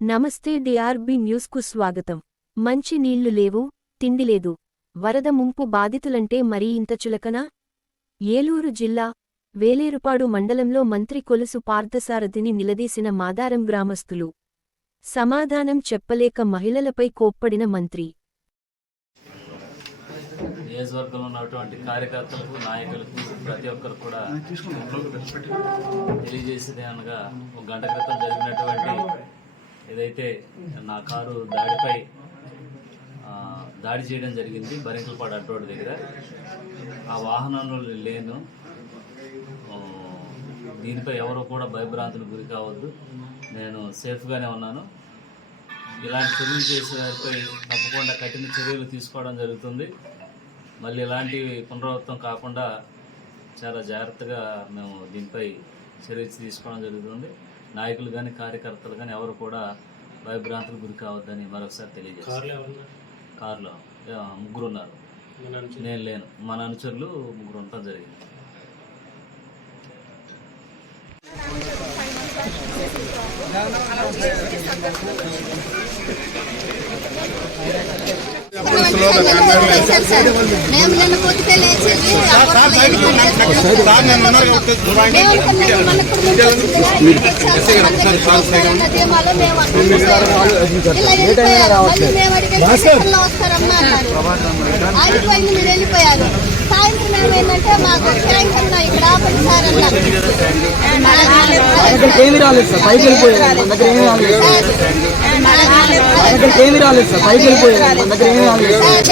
నమస్తే డిఆర్బి న్యూస్కు స్వాగతం. మంచి నీళ్ళు లేవు తిండి లేదు. వరద ముంపు బాధితులంటే మరీ ఇంత చులకనా? ఏలూరు జిల్లా వేలేరుపాడు మండలంలో మంత్రి కొలుసు పార్థసారథిని నిలదీసిన మాదారం గ్రామస్తులు. సమాధానం చెప్పలేక మహిళలపై కోప్పడిన మంత్రి. నియోజకవర్గంలో ఉన్నటువంటి కార్యకర్తలకు నాయకులకు ప్రతి ఒక్కరు కూడా తెలియజేసేది అనగా ఒక గంట క్రితం జరిగినటువంటి ఏదైతే నా కారు దాడిపై దాడి చేయడం జరిగింది బరింకలపాడు అడ్రోడ్ దగ్గర. ఆ వాహనంలో లేను. దీనిపై ఎవరు కూడా భయభ్రాంతులు గురి కావద్దు. నేను సేఫ్గానే ఉన్నాను. ఇలాంటి చర్యలు చేసే వారిపై తప్పకుండా కఠిన చర్యలు తీసుకోవడం జరుగుతుంది. మళ్ళీ ఇలాంటి పునరావృతం కాకుండా చాలా జాగ్రత్తగా మేము దీనిపై చర్య తీసుకోవడం జరుగుతుంది. నాయకులు కానీ కార్యకర్తలు కానీ ఎవరు కూడా భయభ్రాంతులకు గురి కావద్దని మరొకసారి తెలియజేస్తారు కారులో ముగ్గురు ఉన్నారు. నేను లేను. మన అనుచరులు ముగ్గురు ఉండటం జరిగింది లేచేది మేము అనుకున్నాం మనకు నదీమాలో మేము అనుకున్నాం. ఇలా వెళ్ళిపోయారు. మళ్ళీ మేము ఆగిపోయింది మీరు వెళ్ళిపోయారు సాయంత్రం మేము ఏంటంటే మాకు ట్యాంకర్ ఇక్కడ ఆపండి సార్ అన్నారు ఏమి రాలేదు సార్ పైకి వెళ్ళిపోయారు దగ్గరికి ఏమి రాలేదు సార్ పైకి వెళ్ళిపోయారు మన దగ్గర ఏమి రాలేదు సార్